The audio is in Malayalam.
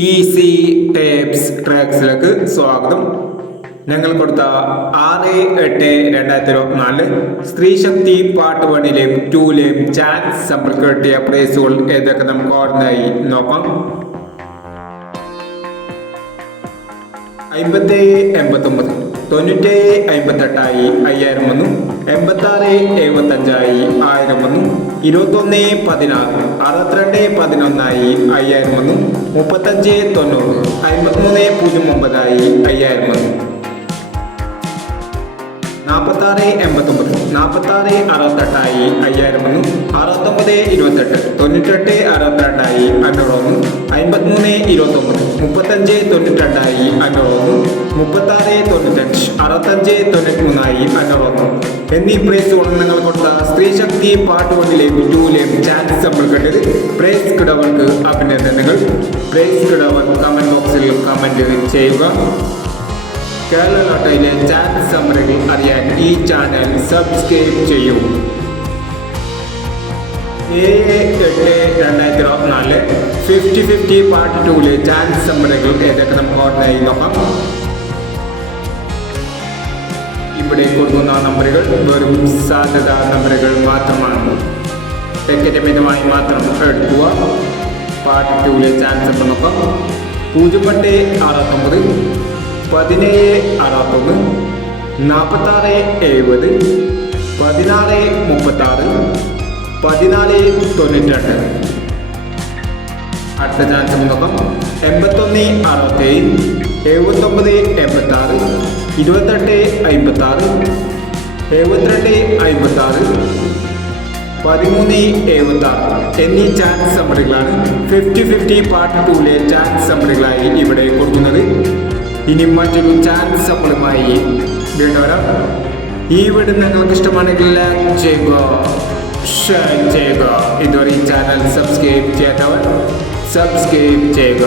ഈസി ടേപ്സ് ട്രാക്സിലേക്ക് സ്വാഗതം. ഞങ്ങൾ കൊടുത്ത 6-8-2024 സ്ത്രീ ശക്തി പാർട്ട് 1-ലെയും 2-ലെയും ചാൻസ് സമ്പർക്ക് കിട്ടിയ പ്രൈസുകൾ ഏതൊക്കെ നമുക്ക് ഓർമ്മയായി നോക്കാം. 50-89, 90-58 5000 വന്നു. 86-75 1000 വന്നു. 21-16 62-11 5000 വന്നു. 35-90 53-09 5000 വന്നു. 46-89 46-68 5000 വന്നു. 69-28 98-62 500 വന്നു. 53-29 35-92 500 വന്നു. 36-95 65-93 500 വന്നു എന്നീ പ്രൈസുകൾ നിങ്ങൾ കൊടുത്ത സ്ത്രീ ശക്തി പാർട്ട് 1-ലെയും 2-ലെയും ചാൻസ് നമ്മൾ കണ്ടത്. പ്രൈസ് കിടവർക്ക് അഭിനന്ദനങ്ങൾ. പ്രൈസ് കിടവർ കമന്റ് ബോക്സിൽ കമന്റ് ചെയ്യുക. കേരള ലോട്ടറിയിലെ ചാൻസ് സമ്മറികൾ അറിയാൻ ഈ ചാനൽ സബ്സ്ക്രൈബ് ചെയ്യൂ. 7-8-2024 50-50 പാർട്ട് 2-ലെ ചാൻസ് സമ്മറികൾ ഏതൊക്കെ നമുക്ക് ഓർമ്മയായി നോക്കാം. ഇവിടെ കൊടുക്കുന്ന നമ്പറുകൾ വെറും സാധ്യതാ നമ്പറുകൾ മാത്രമാണ്. ടിക്കറ്റ് മാത്രം എടുക്കുക. പാർട്ട് 2-ലെ ചാൻസ് നമ്പർ നോക്കാം. 0-8-69 17-61 46-70 16-36 14-92. അടുത്ത ചാൻസ് നോക്കാം. 81-67 79-86 28-56 72-56 13-76 എന്നീ ചാൻസ് സമ്മറികളാണ് 50-50 പാർട്ട് 2-ലെ ചാൻസ് സമ്മറികളായി ഇവിടെ കൊടുക്കുന്നത്. ഇനി മറ്റൊരു ചാൻസ് സമ്മറുമായി വീണ്ടും വരാം. ഈ വീഡിയോ നിങ്ങൾക്ക് ഇഷ്ടമാണെങ്കിൽ ലൈക്ക് ചെയ്യുക, ഷെയർ ചെയ്യുക. ഇതുവരെ ഈ ചാനൽ സബ്സ്ക്രൈബ് ചെയ്യാത്തവർ സബ്സ്ക്രൈബ് ചെയ്യുക.